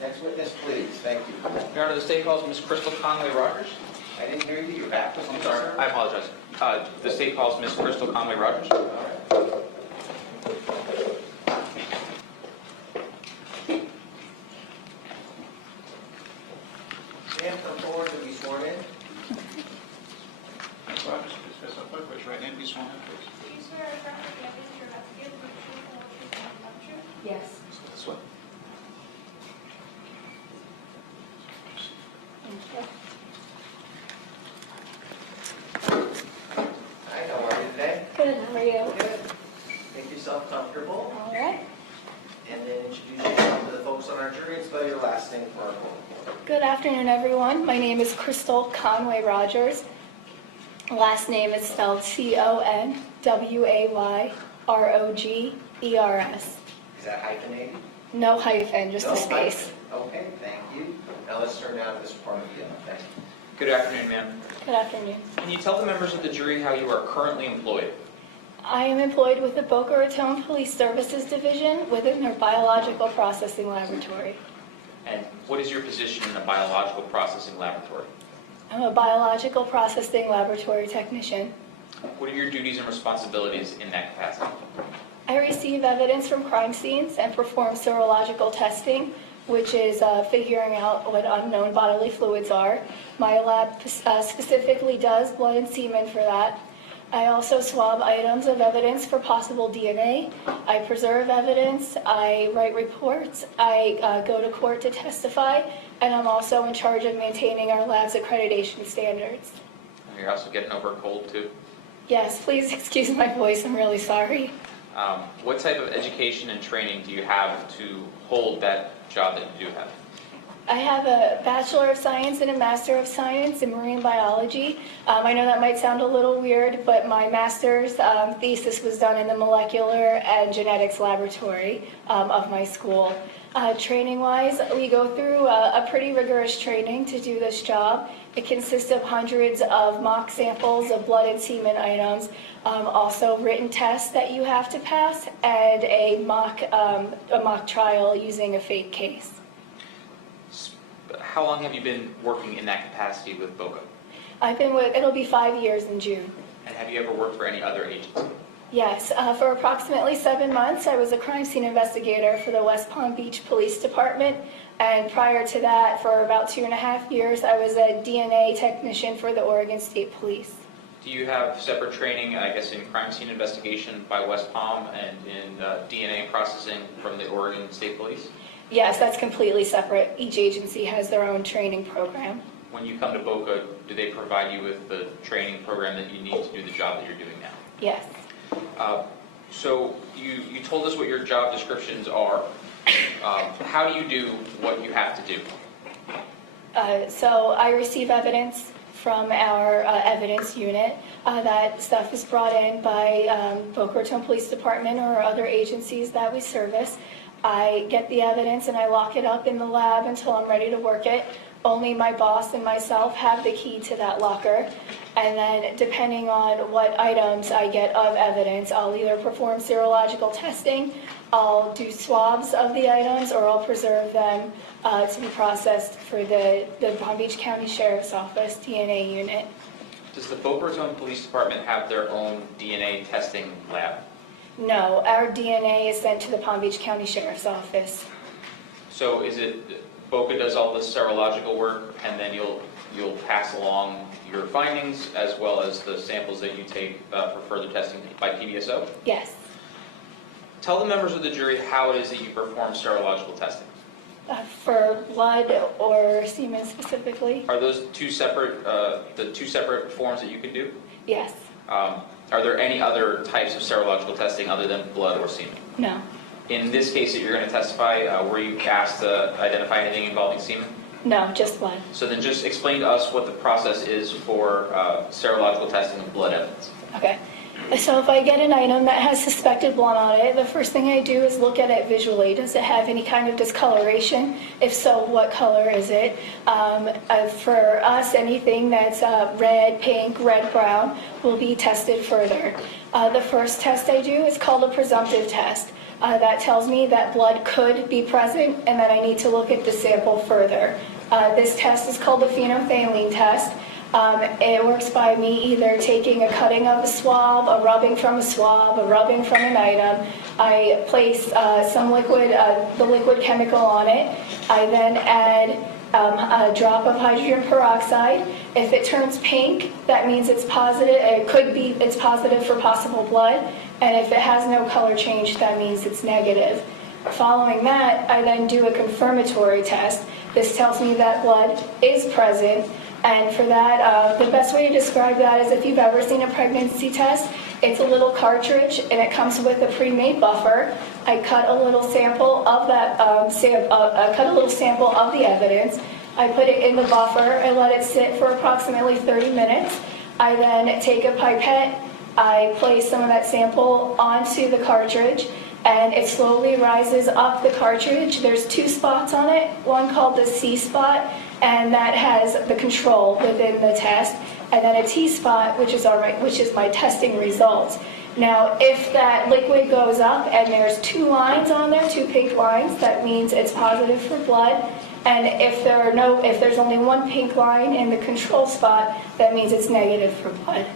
Next witness, please. Thank you. Your Honor, the state calls Ms. Crystal Conway Rogers. I didn't hear you. You're back. I'm sorry. I apologize. The state calls Ms. Crystal Conway Rogers. All right. Stand come forward to be sworn in. Ms. Rogers, please face up quick. Raise your right hand. Be sworn in, please. Do you swear or affirm that the evidence you're about to give will be truthful and the truth and nothing but the truth? Yes. This way. Hi, how are you today? Good, how are you? Good. Make yourself comfortable, All right. and then introduce yourself to the folks on our jury and spell your last name for our board. Good afternoon, everyone. My name is Crystal Conway Rogers. Last name is spelled Conwayrogers. Is that hyphenated? No hyphen, just No a space. hyphen. Okay, thank you. Now let's turn down to this part of the thank you. Good afternoon, ma'am. Good afternoon. Can you tell the members of the jury how you are currently employed? I am employed with the Boca Raton Police Services Division within their biological processing laboratory. And what is your position in the biological processing laboratory? I'm a biological processing laboratory technician. What are your duties and responsibilities in that capacity? I receive evidence from crime scenes and perform serological testing, which is figuring out what unknown bodily fluids are. My lab specifically does blood and semen for that. I also swab items of evidence for possible DNA. I preserve evidence. I write reports. I go to court to testify. And I'm also in charge of maintaining our lab's accreditation standards. You're also getting over a cold, too. Yes, please excuse my voice. I'm really sorry. What type of education and training do you have to hold that job that you do have? I have a Bachelor of Science and a Master of Science in Marine Biology. I know that might sound a little weird, but my master's thesis was done in the molecular and genetics laboratory of my school. Training-wise, we go through a pretty rigorous training to do this job. It consists of hundreds of mock samples of blood and semen items, also written tests that you have to pass, and a mock trial using a fake case. How long have you been working in that capacity with Boca? I've been with, it'll be 5 years in June. And have you ever worked for any other agency? Yes, for approximately 7 months, I was a crime scene investigator for the West Palm Beach Police Department. And prior to that, for about 2.5 years, I was a DNA technician for the Oregon State Police. Do you have separate training, I guess, in crime scene investigation by West Palm and in DNA processing from the Oregon State Police? Yes, that's completely separate. Each agency has their own training program. When you come to Boca, do they provide you with the training program that you need to do the job that you're doing now? Yes. So you told us what your job descriptions are. How do you do what you have to do? So I receive evidence from our evidence unit. That stuff is brought in by Boca Raton Police Department or other agencies that we service. I get the evidence and I lock it up in the lab until I'm ready to work it. Only my boss and myself have the key to that locker. And then depending on what items I get of evidence, I'll either perform serological testing, I'll do swabs of the items, or I'll preserve them to be processed for the Palm Beach County Sheriff's Office DNA unit. Does the Boca Raton Police Department have their own DNA testing lab? No, our DNA is sent to the Palm Beach County Sheriff's Office. So is it Boca does all the serological work, and then you'll pass along your findings as well as the samples that you take for further testing by PBSO? Yes. Tell the members of the jury how it is that you perform serological testing. For blood or semen specifically? Are those two separate forms that you can do? Yes. Are there any other types of serological testing other than blood or semen? No. In this case that you're going to testify, were you asked to identify anything involving semen? No, just blood. So then just explain to us what the process is for serological testing of blood evidence. Okay. So if I get an item that has suspected blood on it, the first thing I do is look at it visually. Does it have any kind of discoloration? If so, what color is it? For us, anything that's red, pink, red, brown will be tested further. The first test I do is called a presumptive test. that tells me that blood could be present and that I need to look at the sample further. This test is called the Phenolphthalein test. It works by me either taking a cutting of a swab, a rubbing from a swab, a rubbing from an item. I place some liquid, the liquid chemical on it. I then add a drop of hydrogen peroxide. If it turns pink, that means it's positive. It's positive for possible blood. And if it has no color change, that means it's negative. Following that, I then do a confirmatory test. This tells me that blood is present. And for that, the best way to describe that is if you've ever seen a pregnancy test, it's a little cartridge and it comes with a pre-made buffer. I cut a little sample of that, I cut a little sample of the evidence. I put it in the buffer and let it sit for approximately 30 minutes. I then take a pipette, I place some of that sample onto the cartridge, and it slowly rises up the cartridge. There's 2 spots on it, one called the C spot, and that has the control within the test, and then a T spot, which is my testing results. Now, if that liquid goes up and there's 2 lines on there, 2 pink lines, that means it's positive for blood. And if there's only 1 pink line in the control spot, that means it's negative for blood.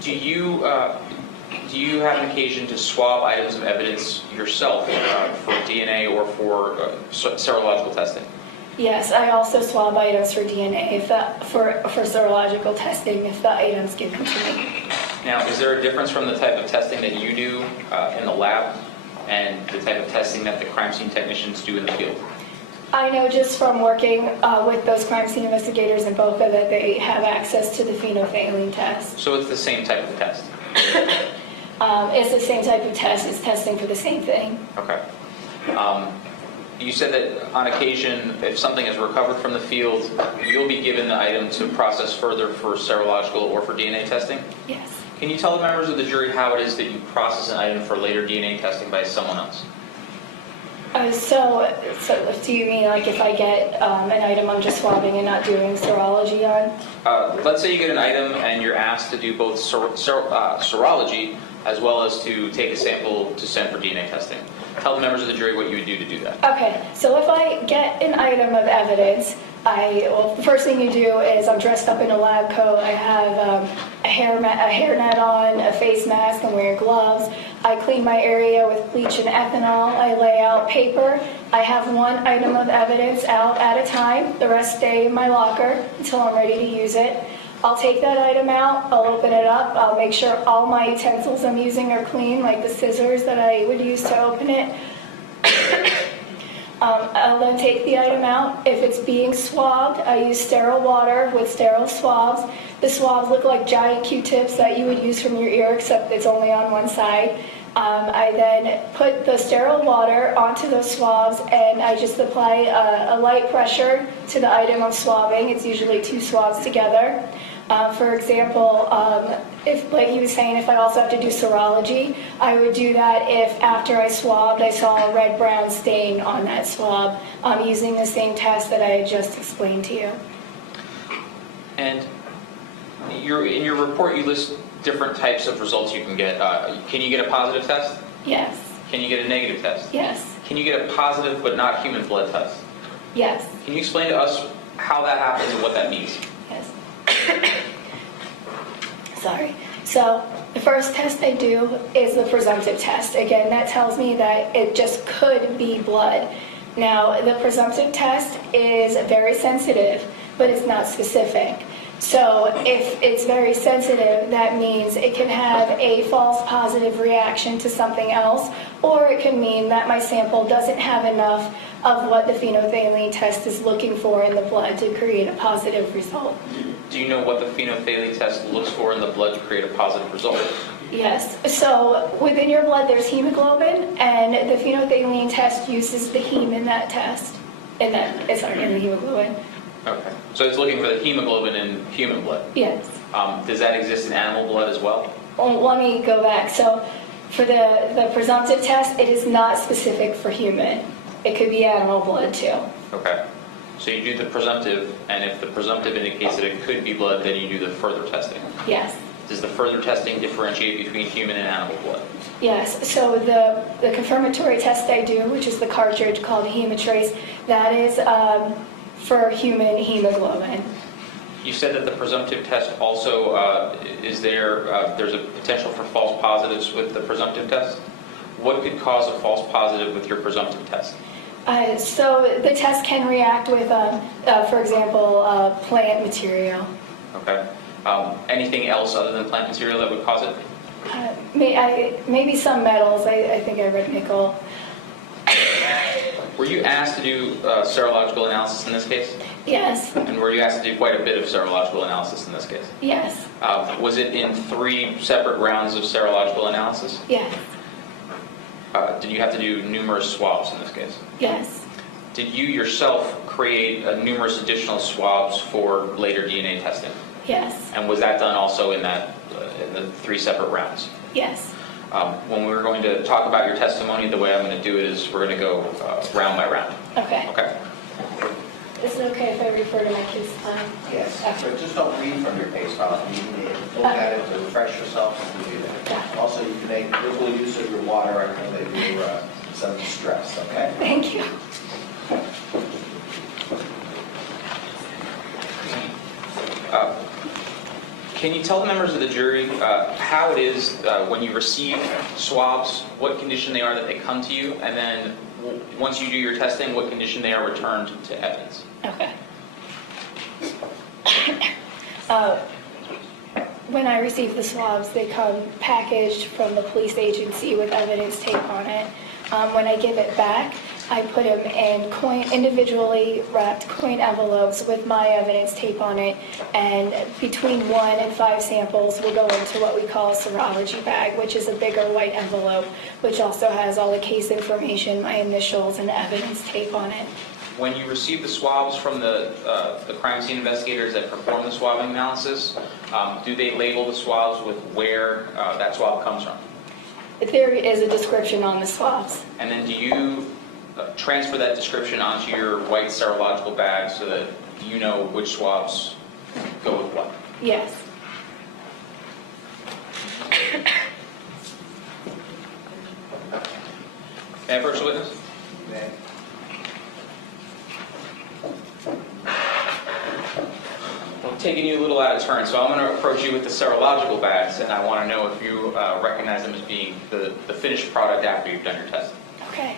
Do you have an occasion to swab items of evidence yourself for DNA or for serological testing? Yes, I also swab items for DNA for serological testing if the items given to me. Now, is there a difference from the type of testing that you do in the lab and the type of testing that the crime scene technicians do in the field? I know just from working with those crime scene investigators in Boca that they have access to the phenolphthalein test. So it's the same type of test? It's the same type of test. It's testing for the same thing. Okay. You said that on occasion, if something is recovered from the field, you'll be given the item to process further for serological or for DNA testing? Yes. Can you tell the members of the jury how it is that you process an item for later DNA testing by someone else? So do you mean like if I get an item I'm just swabbing and not doing serology on? Let's say you get an item and you're asked to do both serology as well as to take a sample to send for DNA testing. Tell the members of the jury what you would do to do that. Okay, so if I get an item of evidence, the first thing you do is I'm dressed up in a lab coat. I have a hairnet on, a face mask, I'm wearing gloves. I clean my area with bleach and ethanol. I lay out paper. I have 1 item of evidence out at a time. The rest stay in my locker until I'm ready to use it. I'll take that item out, I'll open it up, I'll make sure all my utensils I'm using are clean, like the scissors that I would use to open it. I'll then take the item out. If it's being swabbed, I use sterile water with sterile swabs. The swabs look like giant Q-tips that you would use from your ear, except it's only on one side. I then put the sterile water onto those swabs, and I just apply a light pressure to the item I'm swabbing. It's usually 2 swabs together. For example, if, like he was saying, if I also have to do serology, I would do that if after I swabbed I saw a red-brown stain on that swab, using the same test that I had just explained to you. And in your report you list different types of results you can get. Can you get a positive test? Yes. Can you get a negative test? Yes. Can you get a positive but not human blood test? Yes. Can you explain to us how that happens and what that means? Yes. Sorry. So the first test I do is the presumptive test. Again, that tells me that it just could be blood. Now, the presumptive test is very sensitive, but it's not specific. So if it's very sensitive, that means it can have a false positive reaction to something else, or it can mean that my sample doesn't have enough of what the phenolphthalein test is looking for in the blood to create a positive result. Do you know what the phenolphthalein test looks for in the blood to create a positive result? Yes. So within your blood, there's hemoglobin, and the phenolphthalein test uses the heme in that test. In the hemoglobin. Okay. So it's looking for the hemoglobin in human blood? Yes. Does that exist in animal blood as well? Well, let me go back. So for the presumptive test, it is not specific for human. It could be animal blood too. Okay. So you do the presumptive, and if the presumptive indicates that it could be blood, then you do the further testing. Yes. Does the further testing differentiate between human and animal blood? Yes, so the confirmatory test I do, which is the cartridge called a hemotrace, that is for human hemoglobin. You said that the presumptive test also there's a potential for false positives with the presumptive test. What could cause a false positive with your presumptive test? So the test can react with, for example, plant material. Okay. Anything else other than plant material that would cause it? Maybe some metals. I think I read nickel. Were you asked to do serological analysis in this case? Yes. And were you asked to do quite a bit of serological analysis in this case? Yes. Was it in 3 separate rounds of serological analysis? Yes. Did you have to do numerous swabs in this case? Yes. Did you yourself create numerous additional swabs for later DNA testing? Yes. And was that done also in the 3 separate rounds? Yes. When we're going to talk about your testimony, the way I'm going to do it is we're going to go round by round. Okay. Okay. Is it okay if I refer to my case file? Yes, but just don't read from your case file. You need to look at it to refresh yourself and do that. Yeah. Also, you can make liberal use of your water. I know that you're some stress, okay? Thank you. Can you tell the members of the jury how it is when you receive swabs, what condition they are that they come to you, and then once you do your testing, what condition they are returned to evidence? Okay. When I receive the swabs, they come packaged from the police agency with evidence tape on it. When I give it back, I put them in individually wrapped coin envelopes with my evidence tape on it, and between 1 and 5 samples will go into what we call a serology bag, which is a bigger white envelope, which also has all the case information, my initials, and evidence tape on it. When you receive the swabs from the crime scene investigators that perform the swabbing analysis, do they label the swabs with where that swab comes from? There is a description on the swabs. And then do you transfer that description onto your white serological bag so that you know which swabs go with what? Yes. May I approach the witness? May. I'm taking you a little out of turn, so I'm going to approach you with the serological bags, and I want to know if you recognize them as being the finished product after you've done your testing. Okay.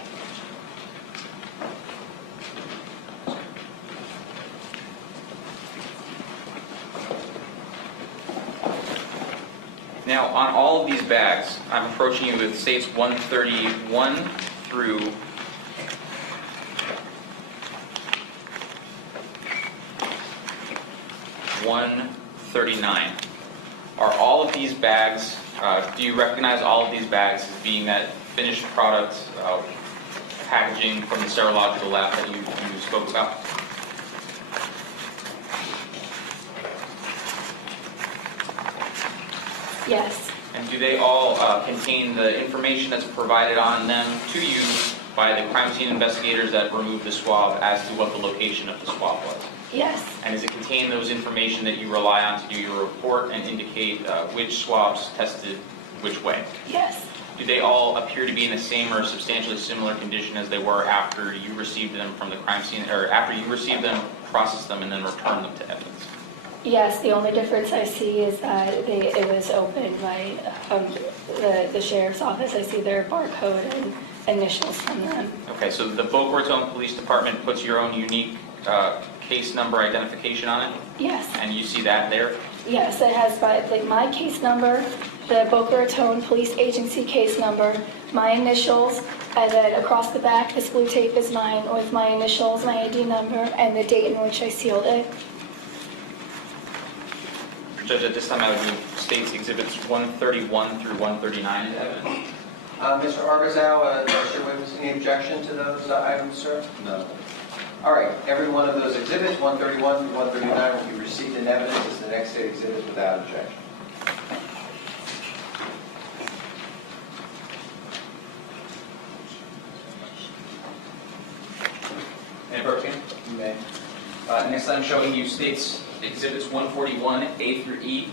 Now, on all of these bags, I'm approaching you with states 131 through 139. Are all of these bags, do you recognize all of these bags as being that finished product packaging from the serological lab that you spoke about? Yes. And do they all contain the information that's provided on them to you by the crime scene investigators that removed the swab as to what the location of the swab was? Yes. And does it contain those information that you rely on to do your report and indicate which swabs tested which way? Yes. Do they all appear to be in the same or substantially similar condition as they were after you received them from the crime scene, or after you received them, processed them, and then returned them to evidence? Yes, the only difference I see is that it was opened by the sheriff's office. I see their barcode and initials from them. Okay, so the Boca Raton Police Department puts your own unique case number identification on it? Yes. And you see that there? Yes, it has my case number, the Boca Raton Police Agency case number, my initials, and then across the back, this blue tape is mine with my initials, my ID number, and the date in which I sealed it. Judge, at this time I would move States Exhibits 131 through 139 into evidence. Mr. Arbuzao, does your witness any objection to those items, sir? No. All right, every one of those exhibits, 131 through 139, will be received in evidence as the next state exhibit without objection. May I proceed? You may. Next I'm showing you States Exhibits 141, A through E,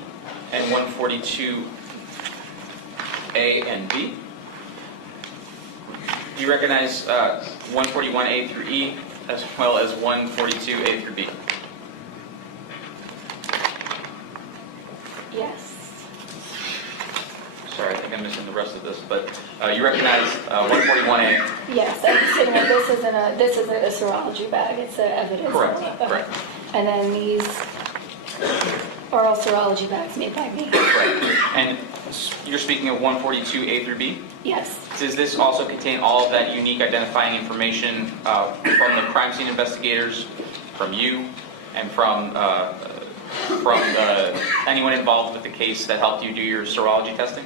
and 142A and B. Do you recognize 141A through E as well as 142A through B? Yes. Sorry, I think I'm missing the rest of this, but you recognize 141A? Yes, I'm saying that this isn't a serology bag, it's an evidence. Correct, Okay. correct. And then these are all serology bags made by me. Right. And you're speaking of 142A through B? Yes. Does this also contain all of that unique identifying information from the crime scene investigators, from you, and from anyone involved with the case that helped you do your serology testing?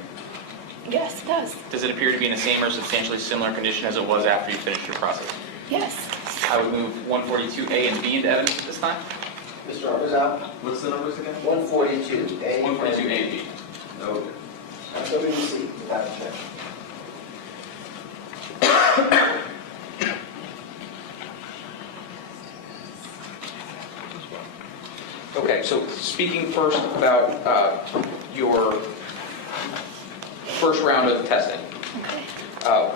Yes, it does. Does it appear to be in the same or substantially similar condition as it was after you finished your process? Yes. I would move 142A and B into evidence at this time. Mr. Arbuzal? What's the numbers again? 142, A. 142A and B. No. So we see without objection. Okay, so speaking first about your first round of testing. Okay.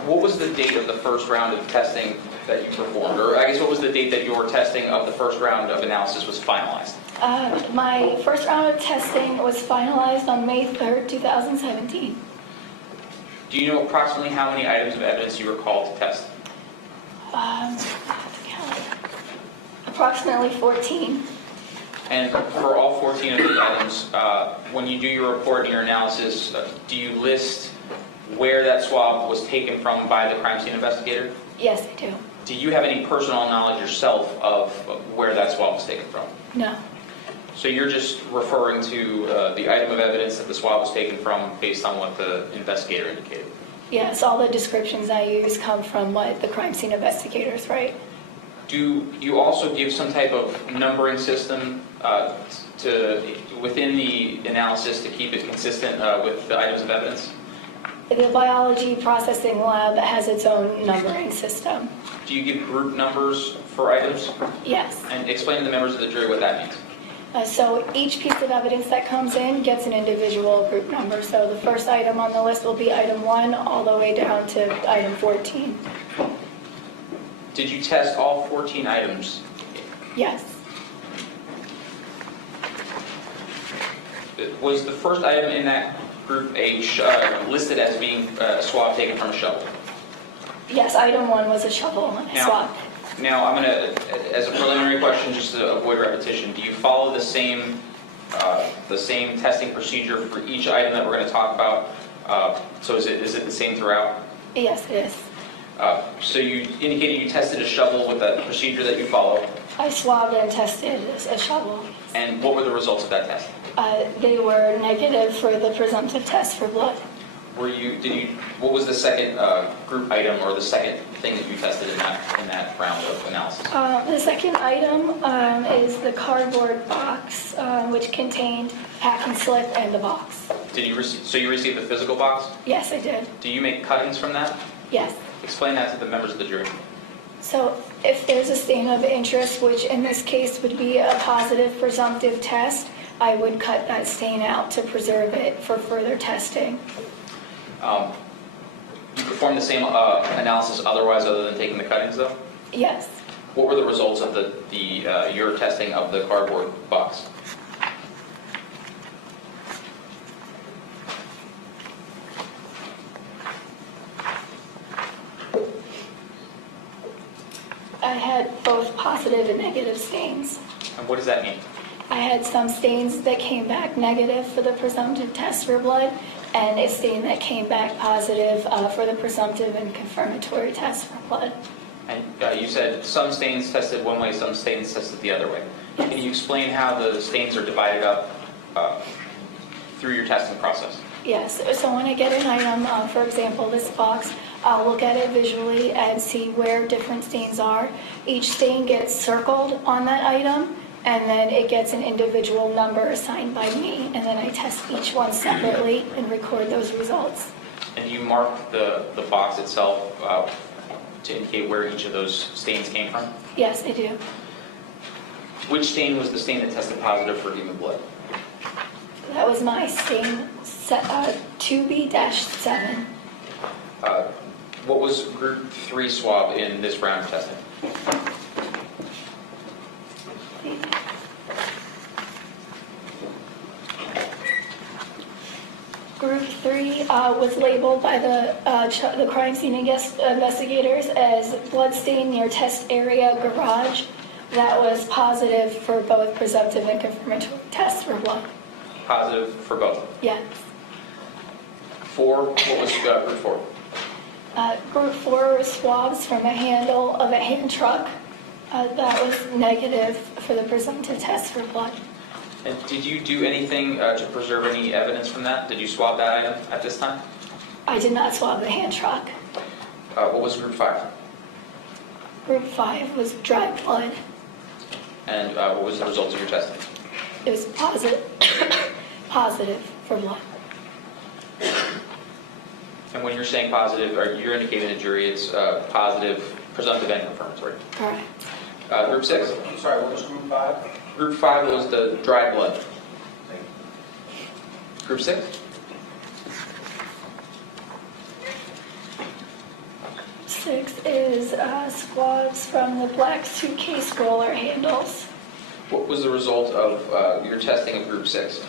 What was the date of the first round of testing that you performed? Or I guess what was the date that your testing of the first round of analysis was finalized? My first round of testing was finalized on May 3rd, 2017. Do you know approximately how many items of evidence you were called to test? Approximately 14. And for all 14 of these items, when you do your report and your analysis, do you list where that swab was taken from by the crime scene investigator? Yes, I do. Do you have any personal knowledge yourself of where that swab was taken from? No. So you're just referring to the item of evidence that the swab was taken from based on what the investigator indicated? Yes, all the descriptions I use come from what the crime scene investigators write. Do you also give some type of numbering system within the analysis to keep it consistent with the items of evidence? The biology processing lab has its own numbering system. Do you give group numbers for items? Yes. And explain to the members of the jury what that means. So each piece of evidence that comes in gets an individual group number. So the first item on the list will be item 1 all the way down to item 14. Did you test all 14 items? Yes. Was the first item in that group listed as being a swab taken from a shovel? Yes, item 1 was a shovel and a swab. Now, I'm going to, as a preliminary question, just to avoid repetition, do you follow the same testing procedure for each item that we're going to talk about? So is it the same throughout? Yes, it is. So you indicated you tested a shovel with that procedure that you follow. I swabbed and tested a shovel. And what were the results of that test? They were negative for the presumptive test for blood. What was the second group item or the second thing that you tested in that round of analysis? The second item is the cardboard box, which contained packing slip and the box. So you received the physical box? Yes, I did. Do you make cuttings from that? Yes. Explain that to the members of the jury. So if there's a stain of interest, which in this case would be a positive presumptive test, I would cut that stain out to preserve it for further testing. You performed the same analysis otherwise other than taking the cuttings, though? Yes. What were the results of your testing of the cardboard box? I had both positive and negative stains. And what does that mean? I had some stains that came back negative for the presumptive test for blood, and a stain that came back positive for the presumptive and confirmatory test for blood. And you said some stains tested one way, some stains tested the other way. Yes. Can you explain how the stains are divided up through your testing process? Yes, so when I get an item, for example, this box, I'll look at it visually and see where different stains are. Each stain gets circled on that item, and then it gets an individual number assigned by me, and then I test each one separately and record those results. And you mark the box itself to indicate where each of those stains came from? Yes, I do. Which stain was the stain that tested positive for human blood? That That was my stain 2B-7. What was group 3 swab in this round of testing? Group 3 was labeled by the crime scene investigators as bloodstain near test area garage. That was positive for both presumptive and confirmatory tests for blood. Positive for both. Yes. 4, what was group 4? Group 4 was swabs from a handle of a hand truck. That was negative for the presumptive test for blood. And did you do anything to preserve any evidence from that? Did you swab that item at this time? I did not swab the hand truck. What was group 5? Group 5 was dry blood. And what was the results of your testing? It was positive for blood. And when you're saying positive, you're indicating to the jury it's positive, presumptive, and confirmatory. Correct. Group 6? I'm sorry, what was group 5? Group 5 was the dry blood. Group 6? Six is swabs from the black suitcase roller handles. What was the result of your testing of group 6?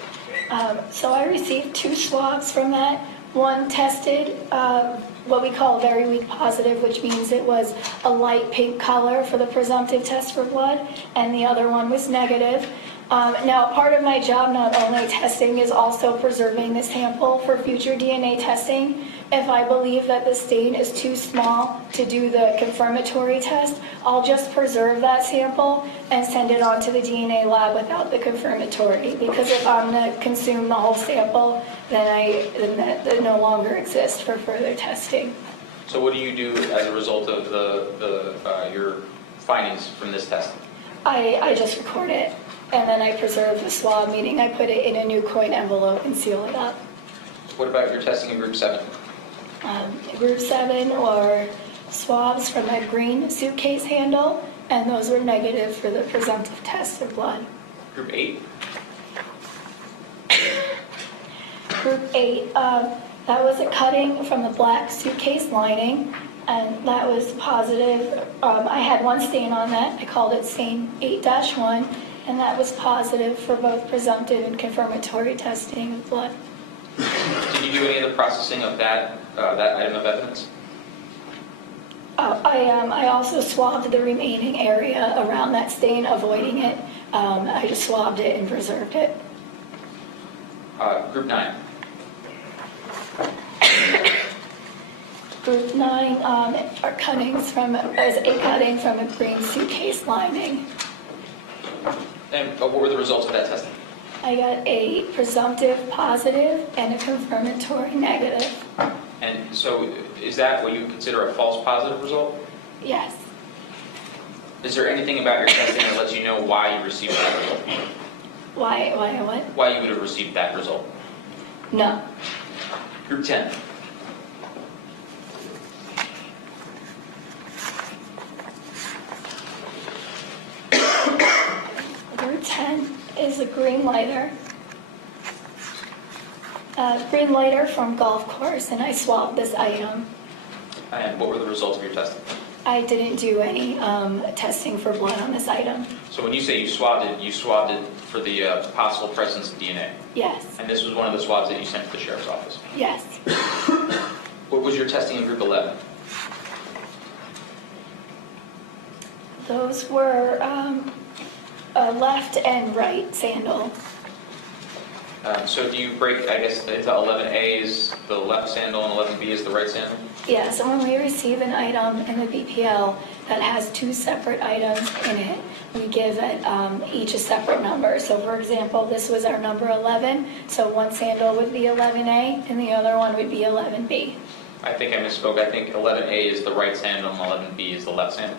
So I received 2 swabs from that. One tested what we call very weak positive, which means it was a light pink color for the presumptive test for blood, and the other one was negative. Now, part of my job, not only testing, is also preserving the sample for future DNA testing. If I believe that the stain is too small to do the confirmatory test, I'll just preserve that sample and send it on to the DNA lab without the confirmatory. Because if I'm going to consume the whole sample, then that no longer exists for further testing. So what do you do as a result of your findings from this testing? I just record it, and then I preserve the swab, meaning I put it in a new coin envelope and seal it up. What about your testing in group 7? Group 7 or swabs from a green suitcase handle, and those were negative for the presumptive test of blood. Group 8? Group 8, that was a cutting from the black suitcase lining, and that was positive. I had one stain on that. I called it stain 8-1, and that was positive for both presumptive and confirmatory testing of blood. Did you do any of the processing of that item of evidence? I also swabbed the remaining area around that stain, avoiding it. I just swabbed it and preserved it. Group 9? Group 9 are cuttings as a cutting from a green suitcase lining. And what were the results of that testing? I got a presumptive positive and a confirmatory negative. And so is that what you would consider a false positive result? Yes. Is there anything about your testing that lets you know why you received that result? Why what? Why you would have received that result? No. Group 10? Group 10 is a green lighter. Green lighter from golf course, and I swabbed this item. And what were the results of your testing? I didn't do any testing for blood on this item. So when you say you swabbed it for the possible presence of DNA. Yes. And this was one of the swabs that you sent to the sheriff's office. Yes. What was your testing in group 11? Those were a left and right sandal. So do you break, I guess, into 11A is the left sandal and 11B is the right sandal? Yeah, so when we receive an item in the BPL that has 2 separate items in it, we give it each a separate number. So for example, this was our number 11, so one sandal would be 11A and the other one would be 11B. I think I misspoke. I think 11A is the right sandal and 11B is the left sandal.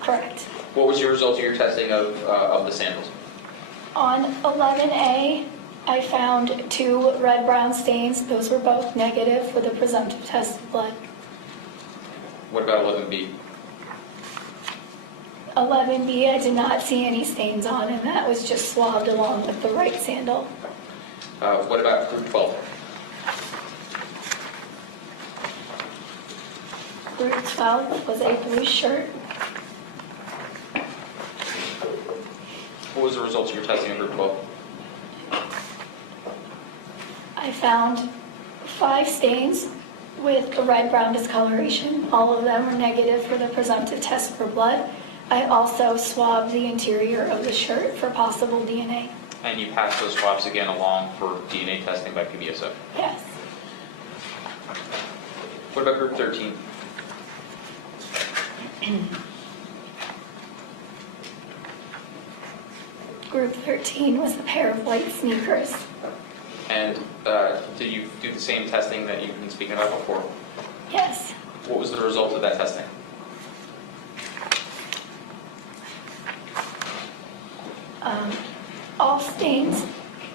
Correct. What was your result of your testing of the sandals? On 11A, I found 2 red-brown stains. Those were both negative for the presumptive test of blood. What about 11B? 11B, I did not see any stains on, and that was just swabbed along with the right sandal. What about group 12? Group 12 was a blue shirt. What was the results of your testing in group 12? I found 5 stains with a red-brown discoloration. All of them were negative for the presumptive test for blood. I also swabbed the interior of the shirt for possible DNA. And you passed those swabs again along for DNA testing by PBSO. Yes. What about group 13? Group 13 was a pair of white sneakers. And did you do the same testing that you've been speaking about before? Yes. What was the result of that testing? All stains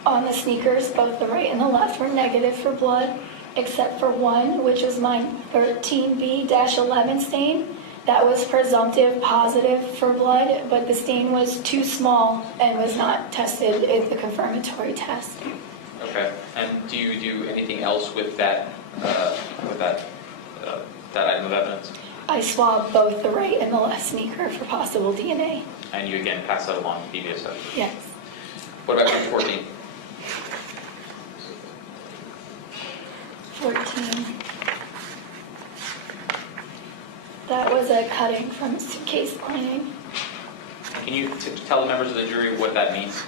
on the sneakers, both the right and the left, were negative for blood, except for one, which was my 13B-11 stain. That was presumptive positive for blood, but the stain was too small and was not tested in the confirmatory test. Okay. And do you do anything else with that item of evidence? I swabbed both the right and the left sneaker for possible DNA. And you again pass that along to PBSO. Yes. What about group 14? 14. That was a cutting from a suitcase lining. Can you tell the members of the jury what that means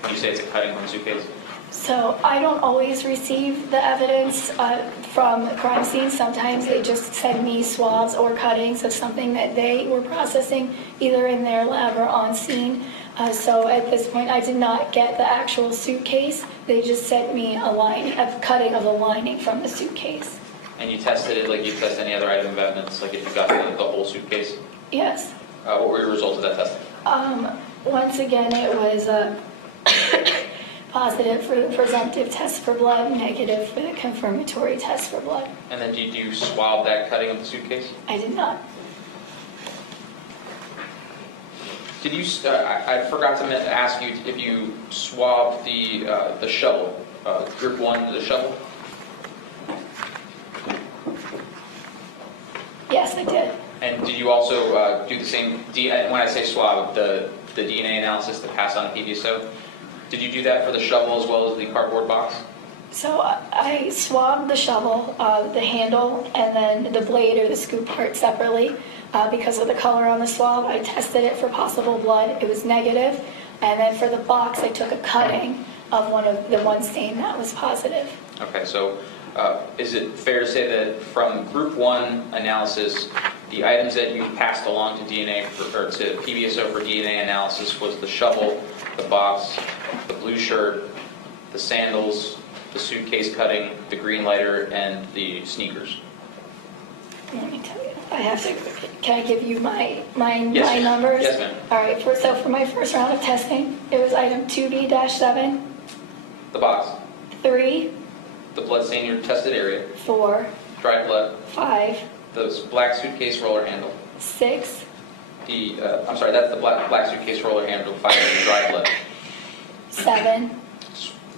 when you say it's a cutting from a suitcase? So I don't always receive the evidence from the crime scene. Sometimes they just send me swabs or cuttings of something that they were processing either in their lab or on scene. So at this point, I did not get the actual suitcase. They just sent me a cutting of the lining from the suitcase. And you tested it like you test any other item of evidence, like if you got the whole suitcase? Yes. What were your results of that testing? Once again, it was positive for the presumptive test for blood, negative for the confirmatory test for blood. And then did you swab that cutting of the suitcase? I did not. Did you? I forgot to ask you if you swabbed the shovel, group 1, the shovel. Yes, I did. And did you also do the same? When I say swab, the DNA analysis to pass on to PBSO. Did you do that for the shovel as well as the cardboard box? So I swabbed the shovel, the handle, and then the blade or the scoop part separately. Because of the color on the swab, I tested it for possible blood. It was negative. And then for the box, I took a cutting of one stain that was positive. Okay, so is it fair to say that from group 1 analysis, the items that you passed along to DNA or to PBSO for DNA analysis was the shovel, the box, the blue shirt, the sandals, the suitcase cutting, the green lighter, and the sneakers? Let me tell you. I have to. Can I give you my Yes, ma'am. numbers? Yes, ma'am. All right. So for my first round of testing, it was item 2B-7, The box, 3, the blood stain in your tested area, 4, dried blood, 5, the black suitcase roller handle. 6, I'm sorry, that's the black suitcase roller handle, 5 the dried blood. 7,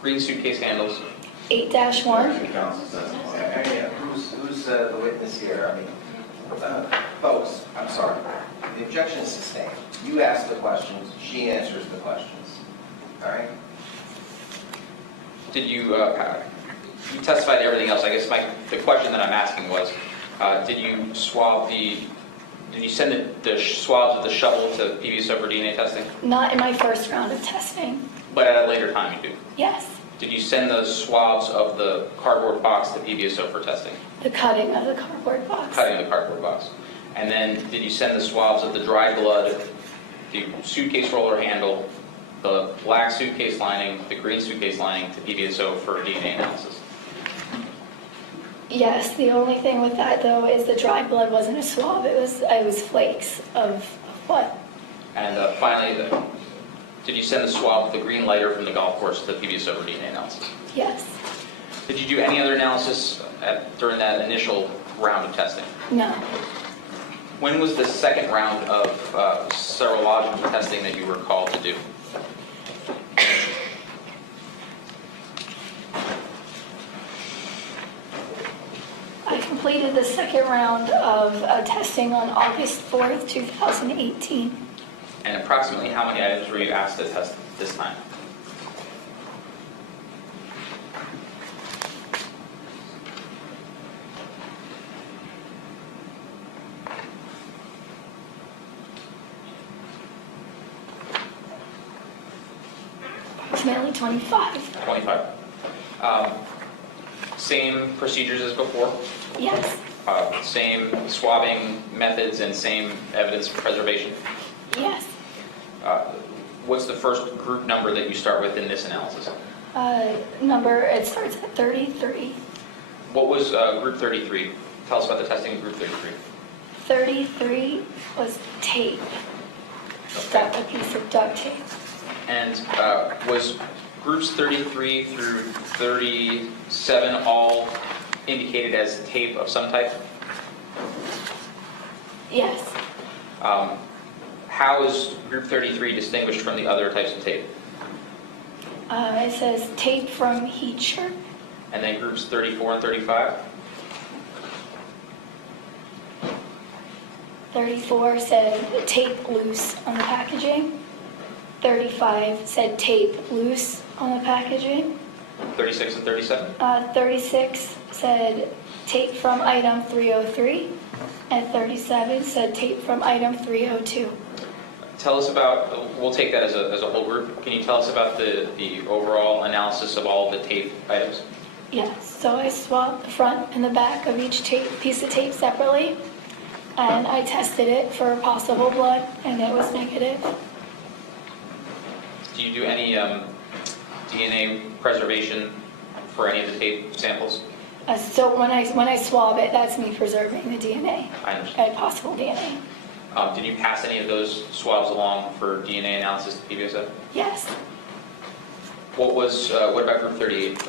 Green suitcase handles. 8-1. Who's the witness here? I mean, folks, I'm sorry. The objection is sustained. You ask the questions, she answers the questions. All right? Did you, you testified to everything else. I guess the question that I'm asking was, did you send the swabs of the shovel to PBSO for DNA testing? Not in my first round of testing. But at a later time you do. Yes. Did you send those swabs of the cardboard box to PBSO for testing? The cutting of the cardboard box. Cutting of the cardboard box. And then did you send the swabs of the dried blood, the suitcase roller handle, the black suitcase lining, the green suitcase lining to PBSO for DNA analysis? Yes. The only thing with that though is the dried blood wasn't a swab. It was flakes of what? And finally, did you send the swab of the green lighter from the golf course to PBSO for DNA analysis? Yes. Did you do any other analysis during that initial round of testing? No. When was the second round of serological testing that you were called to do? second round of testing on August 4th, 2018. And approximately how many items were you asked to test this time? Approximately 25. 25. Same procedures as before? Yes. Same swabbing methods and same evidence preservation? Yes. What's the first group number that you start with in this analysis? It starts at 33. What was group 33? Tell us about the testing in group 33. 33 was tape. Okay. A piece of duct tape. And was groups 33 through 37 all indicated as tape of some type? Yes. How is group 33 distinguished from the other types of tape? It says tape from heat shrink. And then groups 34 and 35? 34 said tape loose on the packaging. 35 said tape loose on the packaging. 36 and 37? 36 said tape from item 303. And 37 said tape from item 302. Tell us about, we'll take that as a whole group. Can you tell us about the overall analysis of all the tape items? Yes, so I swabbed the front and the back of each piece of tape separately, and I tested it for possible blood, and it was negative. Do you do any DNA preservation for any of the tape samples? So when I swab it, that's me preserving the DNA, I understand. and possible DNA. Did you pass any of those swabs along for DNA analysis to PBSF? Yes. What about group 38?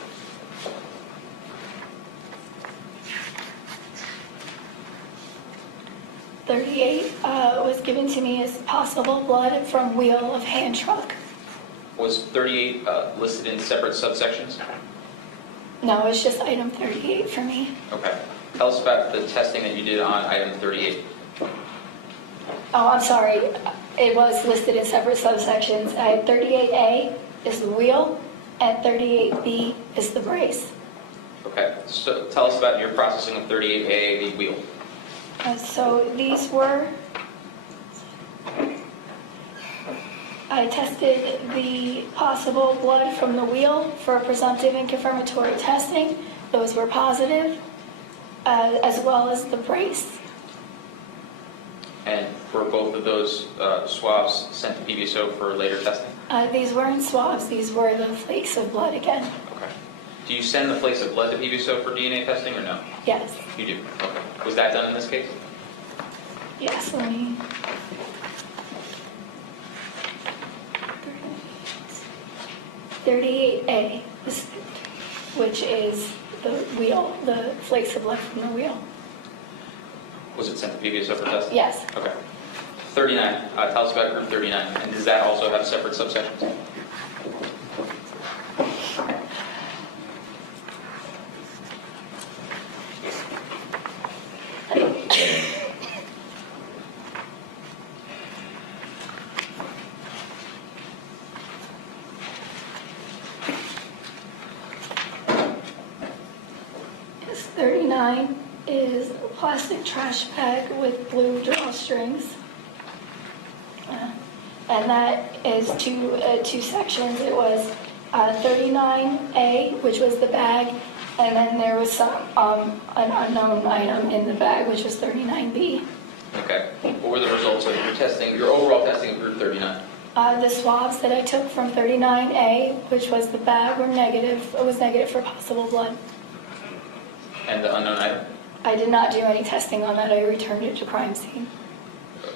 Was given to me as possible blood from wheel of hand truck. Was 38 listed in separate subsections? No, it's just item 38 for me. Okay. Tell us about the testing that you did on item 38. Oh, I'm sorry. It was listed in separate subsections. 38A is the wheel, and 38B is the brace. Okay. So tell us about your processing of 38A, the wheel. So these were, I tested the possible blood from the wheel for presumptive and confirmatory testing. Those were positive, as well as the brace. And were both of those swabs sent to PBSO for later testing? These weren't swabs, these were the flakes of blood again. Okay. Do you send the flakes of blood to PBSO for DNA testing or no? Yes. You do? Okay. Was that done in this case? Yes, let me. 38A, which is the wheel, the flakes of blood from the wheel. Was it sent to PBSO for testing? Yes. Okay. 39. Tell us about group 39. And does that also have separate subsections? Yes, 39 is a plastic trash bag with blue drawstrings. And that is two sections. It was 39A, which was the bag, and then there was some an unknown item in the bag, which was 39B. Okay. What were the results of your testing, your overall testing of group 39? The swabs that I took from 39A, which was the bag, were negative. It was negative for possible blood. And the unknown item? I did not do any testing on that. I returned it to crime scene.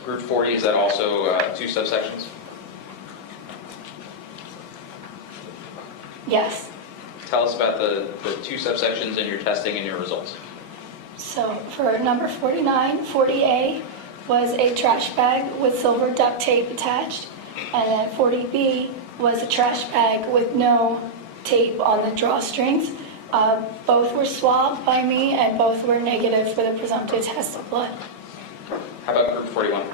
Group 40, is that also two subsections? Yes. Tell us about the two subsections in your testing and your results. So for number 49, 40A was a trash bag with silver duct tape attached, and then 40B was a trash bag with no tape on the drawstrings, Both were swabbed by me, and both were negative for the presumptive test of blood. How about group 41?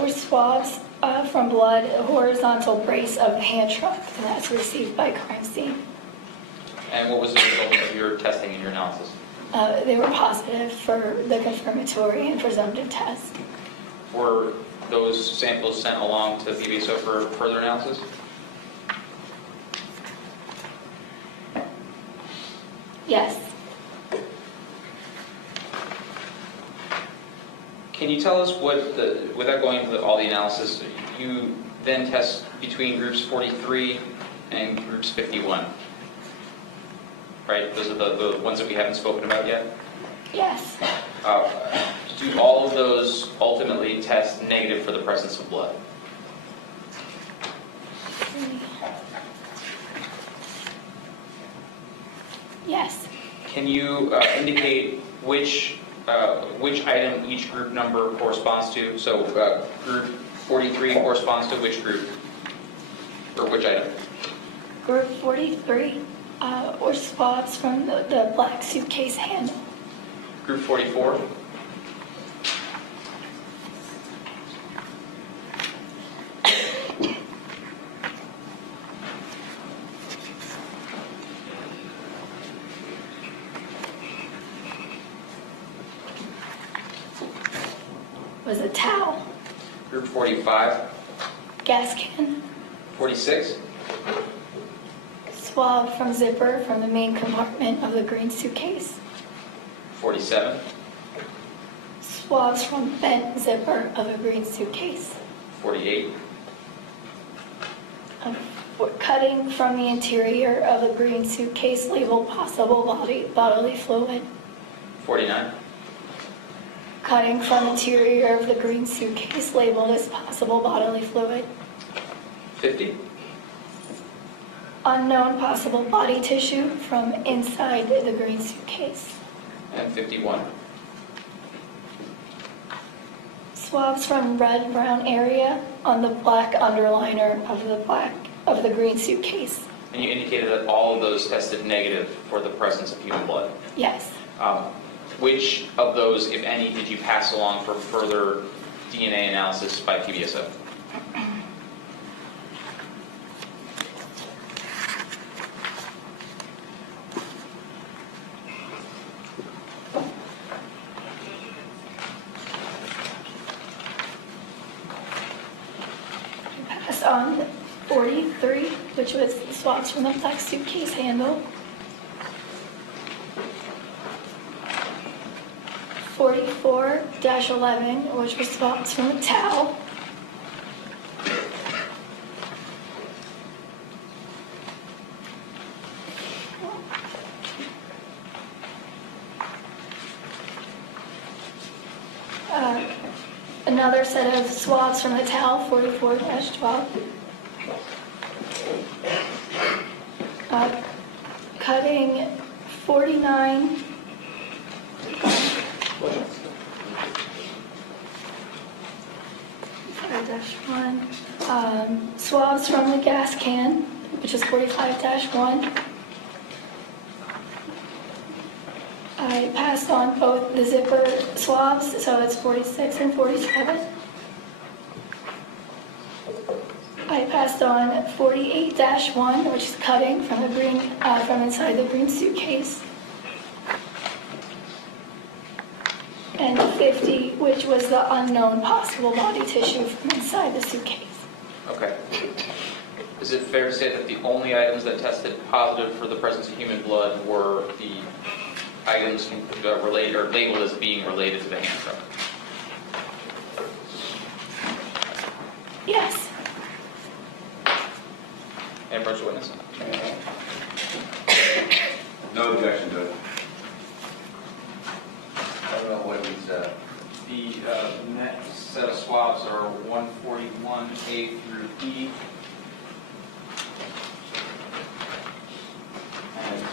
Were swabs from blood, a horizontal brace of the hand truck, and that's received by crime scene. And what was the result of your testing and your analysis? They were positive for the confirmatory and presumptive test. Were those samples sent along to PBSO for further analysis? Yes. Can you tell us without going into all the analysis, you then test between groups 43 and groups 51, right? Those are the ones that we haven't spoken about yet? Yes. Do all of those ultimately test negative for the presence of blood? Yes. Can you indicate which item each group number corresponds to? So group 43 corresponds to which group? Or which item? Group 43 were swabs from the black suitcase handle. Group 44? Was a towel, Group 45? gas can, 46? swab from zipper from the main compartment of the green suitcase. 47? Swabs from bent zipper of a green suitcase. 48? Cutting from the interior of a green suitcase labeled possible bodily fluid. 49? Cutting from interior of the green suitcase labeled as possible bodily fluid. 50? Unknown possible body tissue from inside the green suitcase. And 51? Swabs from red-brown area on the black underliner of the green suitcase. And you indicated that all of those tested negative for the presence of human blood. Yes. Which of those, if any, did you pass along for further DNA analysis by PBSO? Passed on 43, which was swabs from the black suitcase handle. 44-11, which was swabs from a towel. Another set of swabs from a towel, 44-12. Cutting 49. Swabs from the gas can, which is 45-1. I passed on both the zipper swabs, so it's 46 and 47. I passed on 48-1, which is cutting from the from inside the green suitcase. And 50, which was the unknown possible body tissue from inside the suitcase. Okay. Is it fair to say that the only items that tested positive for the presence of human blood were the items related or labeled as being related to the hand truck? Yes. And approach the witness. No objection, Judge. I don't know what he's, The next set of swabs are 141A through E. And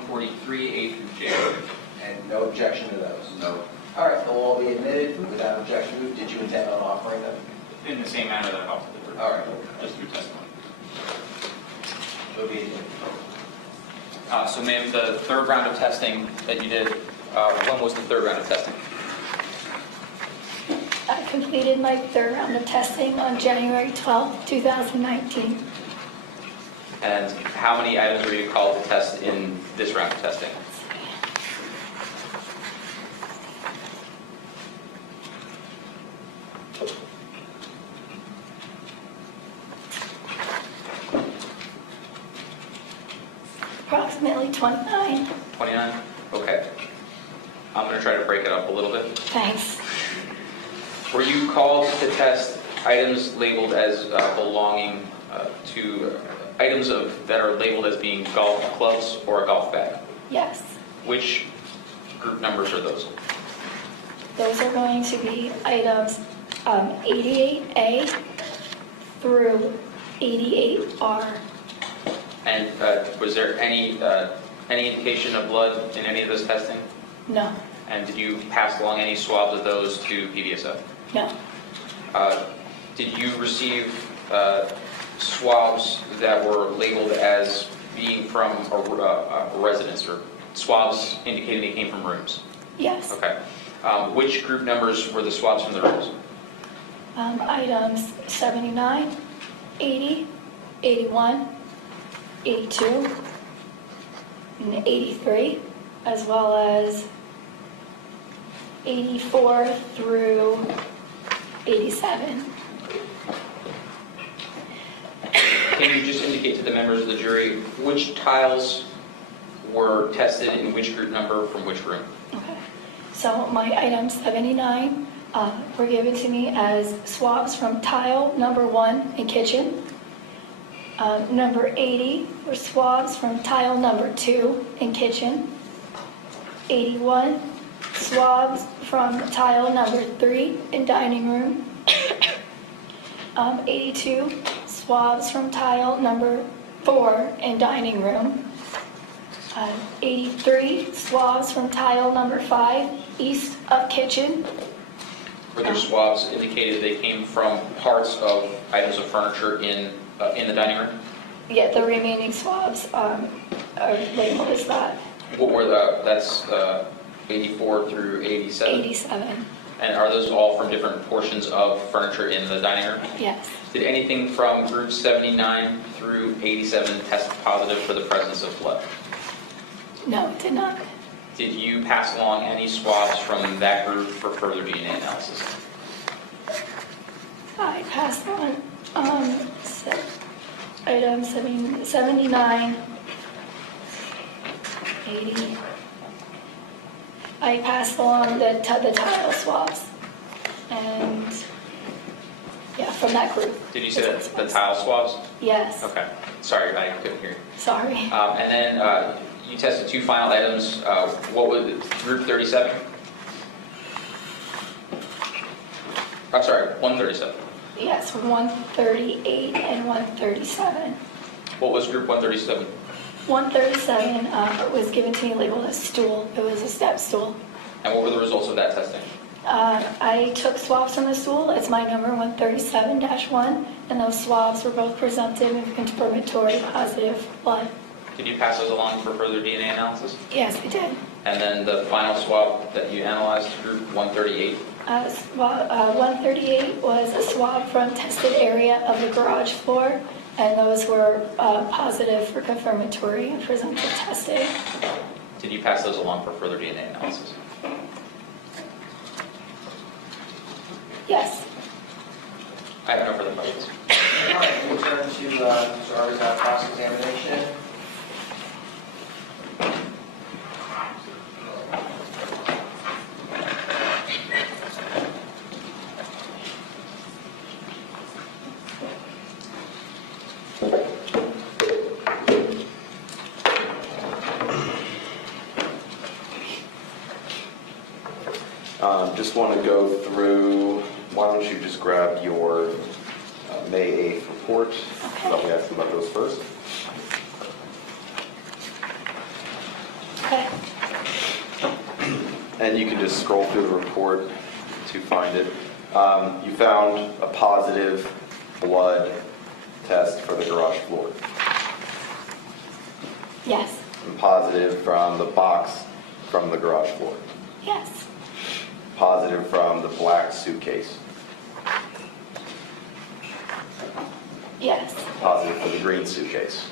143, A through J. And no objection to those? No. All right, they'll all be admitted without objection. Did you intend on offering them? In the same manner that I offered the All right, just through testimony. they'll be admitted. So ma'am, the third round of testing that you did, when was the third round of testing? I completed my third round of testing on January 12th, 2019. And how many items were you called to test in this round of testing? Approximately 29. 29? Okay. I'm going to try to break it up a little bit. Thanks. Were you called to test items labeled as belonging to items that are labeled as being golf clubs or a golf bag? Yes. Which group numbers are those? Those are going to be items 88A through 88R. And was there any indication of blood in any of this testing? No. And did you pass along any swabs of those to PBSO? No. Did you receive swabs that were labeled as being from a residence, or swabs indicating they came from rooms? Yes. Okay. Which group numbers were the swabs from the rooms? Items 79, 80, 81, 82, and 83, as well as 84 through 87. Can you just indicate to the members of the jury which tiles were tested in which group number from which room? Okay. So my item 79 were given to me as swabs from tile number 1 in kitchen. Number 80 were swabs from tile number 2 in kitchen. 81 swabs from tile number 3 in dining room. 82 swabs from tile number 4 in dining room. 83 swabs from tile number 5 east of kitchen. Were there swabs indicated they came from parts of items of furniture in the dining room? Yet the remaining swabs are labeled as that. What were that's 84 through 87? 87. And are those all from different portions of furniture in the dining room? Yes. Did anything from group 79 through 87 test positive for the presence of blood? No, it did not. Did you pass along any swabs from that group for further DNA analysis? I passed on item 79, 80. I passed along the tile swabs. And, yeah, from that group. Did you say that the tile swabs? Yes. Okay. Sorry, I couldn't hear you. Sorry. And then you tested two final items. What was group 37? I'm sorry, 137. Yes, 138 and 137. What was group 137? 137 was given to me labeled as stool. It was a step stool. And what were the results of that testing? I took swabs from the stool. It's my number 137-1, and those swabs were both presumptive and confirmatory positive blood. Did you pass those along for further DNA analysis? Yes, I did. And then the final swab that you analyzed, group 138? 138 was a swab from tested area of the garage floor, and those were positive for confirmatory and presumptive testing. Did you pass those along for further DNA analysis? Yes. I have no further questions. All right, we'll turn to Mr. Arbuz's cross-examination. Just want to go through, why don't you just grab your May 8th report. Let me ask you about those first. Okay. And you can just scroll through the report to find it. You found a positive blood test for the garage floor. Yes. And positive from the box from the garage floor. Yes. Positive from the black suitcase. Yes. Positive for the green suitcase.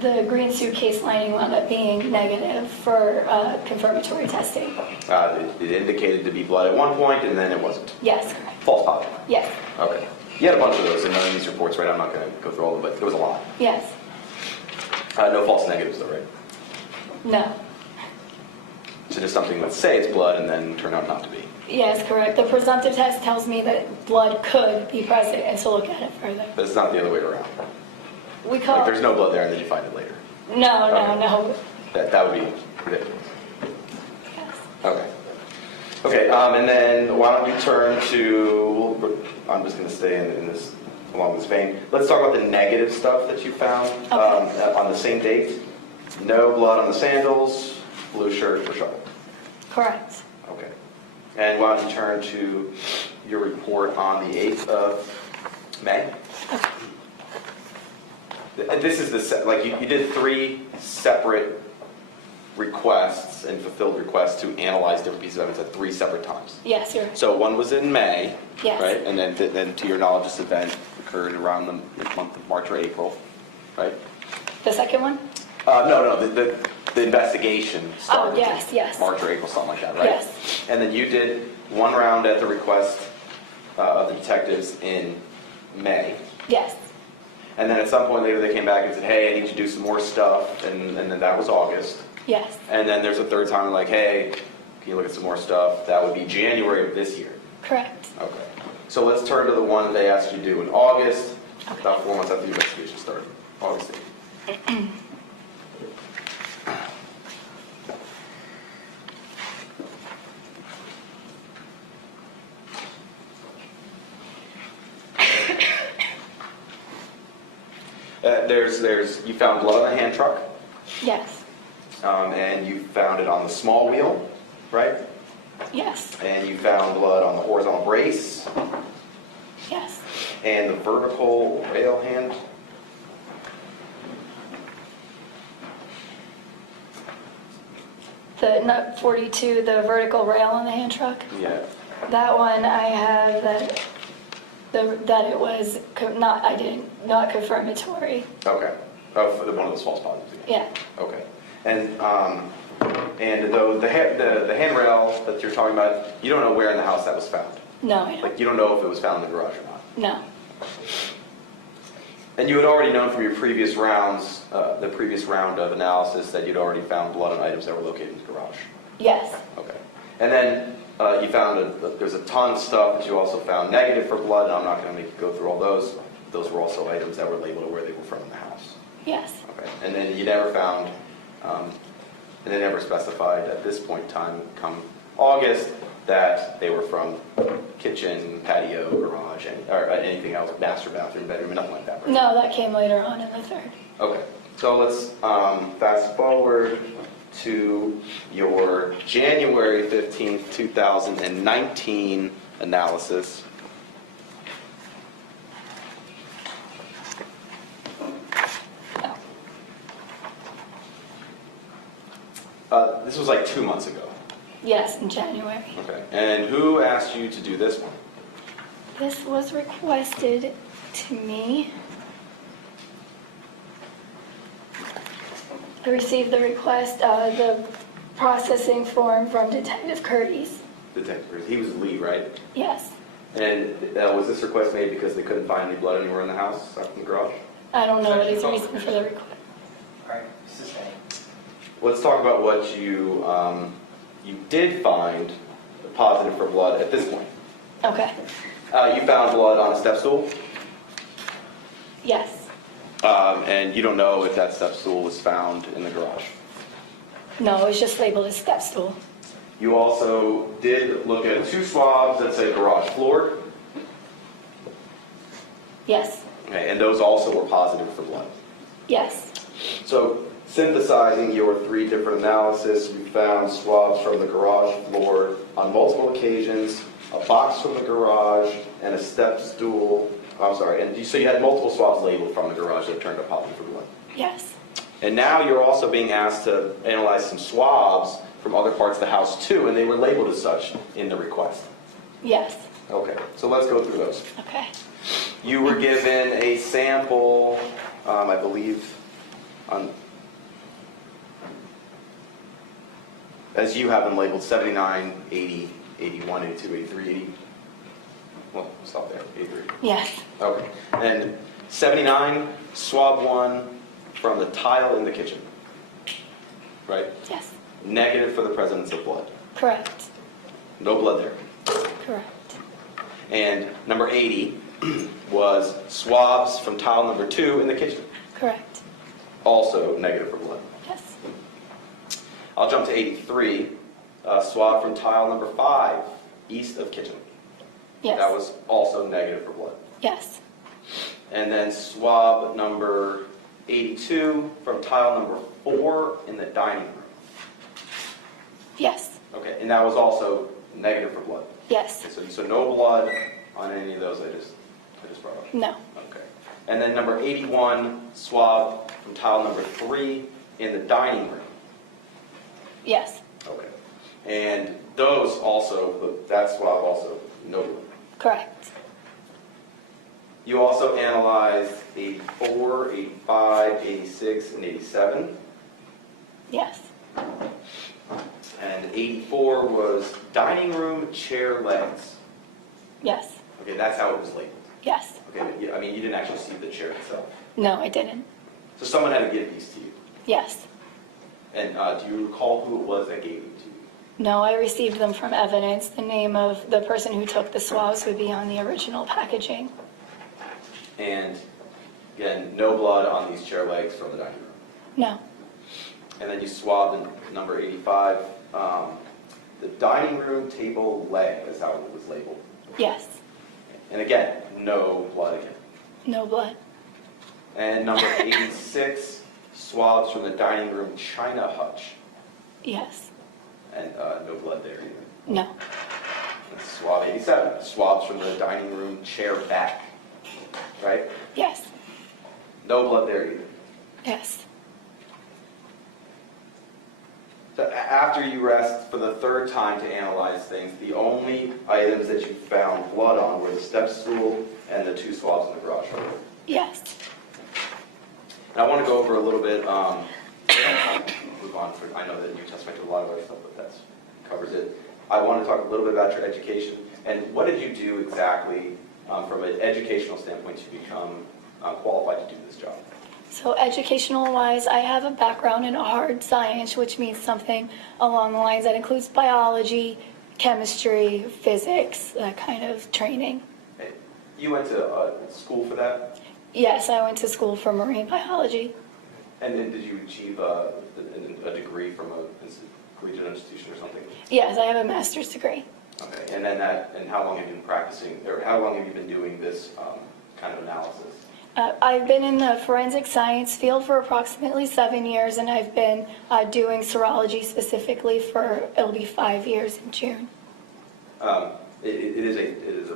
The green suitcase lining wound up being negative for confirmatory testing. It indicated to be blood at one point, and then it wasn't. Yes, correct. False positive. Yes. Okay. You had a bunch of those in none of these reports, right? I'm not going to go through all of them, but there was a lot. Yes. No false negatives, though, right? No. So just something that say it's blood and then turn out not to be. Yes, correct. The presumptive test tells me that blood could be present and to look at it further. But it's not the other way around. We call Like there's no blood there and then you find it later. No, Okay. no. That would be ridiculous. Yes. Okay. Okay, and then why don't we turn to, I'm just going to stay in this, along this vein. Let's talk about the negative stuff that you found on the same date. No blood on the sandals, blue shirt for shovel. Correct. Okay. And why don't you turn to your report on the 8th of May? Okay. This is you did 3 separate requests and fulfilled requests to analyze different pieces of evidence at 3 separate times. Yes, sir. So one was in May, Yes. right? And then to your knowledge, this event occurred around the month of March or April, right? The second one? No, the investigation started. Oh, yes. March or April, something like that, right? Yes. And then you did 1 round at the request of the detectives in May. Yes. And then at some point later they came back and said, hey, I need you to do some more stuff. And then that was August. Yes. And then there's a third time like, hey, can you look at some more stuff? That would be January of this year. Correct. Okay. So let's turn to the one they asked you to do in August, about 4 months after the investigation started. August 8th. You found blood on the hand truck, Yes. and you found it on the small wheel, right? Yes. And you found blood on the horizontal brace Yes. and the vertical rail hand. The nut 42, the vertical rail on the hand truck. Yeah. That one I have that it was not confirmatory. Okay. Of one of those false positives. Again. Yeah. Okay. And though the handrail that you're talking about, you don't know where in the house that was found. No, I don't. Like you don't know if it was found in the garage or not. No. And you had already known from your previous rounds, the previous round of analysis, that you'd already found blood on items that were located in the garage. Yes. Okay. And then you found there's a ton of stuff that you also found negative for blood, and I'm not going to make you go through all those. Those were also items that were labeled where they were from in the house. Yes. Okay. And then you never found, and they never specified at this point in time, come August, that they were from kitchen, patio, garage, or anything else, master bathroom, bedroom, nothing like that, right? No, that came later on in the third. Okay. So let's fast forward to your January 15th, 2019 analysis. This was like 2 months ago. Yes, in January. Okay. And who asked you to do this one? This was requested to me. I received the request, the processing form from Detective Curtis. Detective. He was the lead, right? Yes. And was this request made because they couldn't find any blood anywhere in the house, except in the garage? I don't know what his reason for the request. All right, sustain. Let's talk about what you did find positive for blood at this point. Okay. You found blood on a step stool, Yes. and you don't know if that step stool was found in the garage. No, it was just labeled as step stool. You also did look at 2 swabs that said garage floor, Yes. Okay, and those also were positive for blood. Yes. So synthesizing your 3 different analysis, you found swabs from the garage floor on multiple occasions, a box from the garage, and a step stool. I'm sorry, and so you had multiple swabs labeled from the garage that turned up positive for blood. Yes. And now you're also being asked to analyze some swabs from other parts of the house too, and they were labeled as such in the request. Yes. Okay, so let's go through those. Okay. You were given a sample, I believe, as you have them labeled, 79, 80, 81, 82, 83, 80. Well, stop there, 83. Yes. Okay, and 79, swab 1 from the tile in the kitchen, right? Yes. Negative for the presence of blood. Correct. No blood there. Correct. And number 80 was swabs from tile number 2 in the kitchen. Correct. Also negative for blood. Yes. I'll jump to 83, swab from tile number 5 east of kitchen. Yes. That was also negative for blood. Yes. And then swab number 82 from tile number 4 in the dining room. Yes. Okay, and that was also negative for blood. Yes. Okay, so no blood on any of those I just brought up. No. Okay. And then number 81, swab from tile number 3 in the dining room. Yes. Okay. And those also, that swab also, no blood. Correct. You also analyzed 84, 85, 86, and 87. Yes. And 84 was dining room chair legs. Yes. Okay, that's how it was labeled. Yes. Okay, I mean, you didn't actually see the chair itself. No, I didn't. So someone had to give these to you. Yes. And do you recall who it was that gave them to you? No, I received them from evidence. The name of the person who took the swabs would be on the original packaging. And again, no blood on these chair legs from the dining room. No. And then you swabbed in number 85, the dining room table leg, is how it was labeled. Yes. And again, no blood again. No blood. And number 86, swabs from the dining room china hutch. Yes. And no blood there either. No. And swab 87, swabs from the dining room chair back. Right? Yes. No blood there either. Yes. So after you rest for the 3rd time to analyze things, the only items that you found blood on were the step stool and the 2 swabs in the garage floor. Yes. And I want to go over a little bit, I'll move on, I know that you testified to a lot of other stuff, but that covers it. I want to talk a little bit about your education, and what did you do exactly from an educational standpoint to become qualified to do this job? So educational-wise, I have a background in hard science, which means something along the lines that includes biology, chemistry, physics, that kind of training. You went to school for that? Yes, I went to school for marine biology. And then did you achieve a degree from a collegiate institution or something? Yes, I have a master's degree. Okay, and then and how long have you been practicing, or how long have you been doing this kind of analysis? I've been in the forensic science field for approximately 7 years, and I've been doing serology specifically for, it'll be 5 years in June. It is a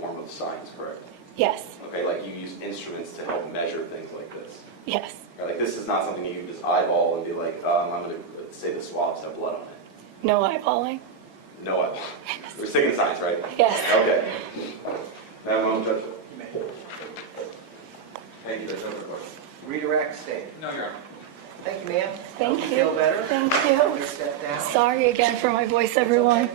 form of science, correct? Yes. Okay, like you use instruments to help measure things like this. Yes. Right, like this is not something you just eyeball and be like, I'm going to say the swabs have blood on it. No eyeballing. No eyeball. We're sticking to science, right? Yes. Okay. Madam Judge. Thank you. There's no other question. Redirect, stay. No, Your Honor. Thank you, ma'am. Thank Hope you. Feel better? Thank Please you. step down. Sorry again for my voice, everyone.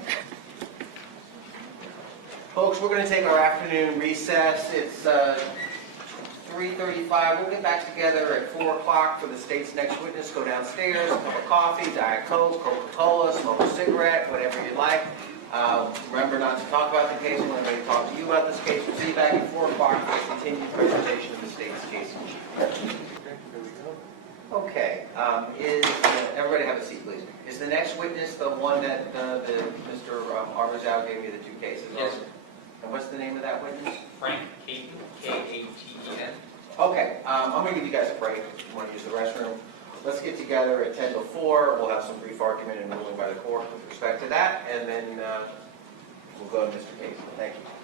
Folks, we're going to take our afternoon recess. It's 3:35. We'll get back together at 4 o'clock for the state's next witness. Go downstairs, a cup of coffee, Diet Coke, Coca-Cola, smoke a cigarette, whatever you like. Remember not to talk about the case. We're going to talk to you about this case. We'll see you back at 4 o'clock for the continued presentation of the state's case. Okay. Everybody have a seat, please. Is the next witness the one that Mr. Arbuzal gave me the 2 cases on? Yes. And what's the name of that witness? Frank, K-A-T-E-N. Okay, I'm going to give you guys a break if you want to use the restroom. Let's get together at 10 to 4. We'll have some brief argument and ruling by the court with respect to that, and then we'll go to Mr. Casey. Thank you.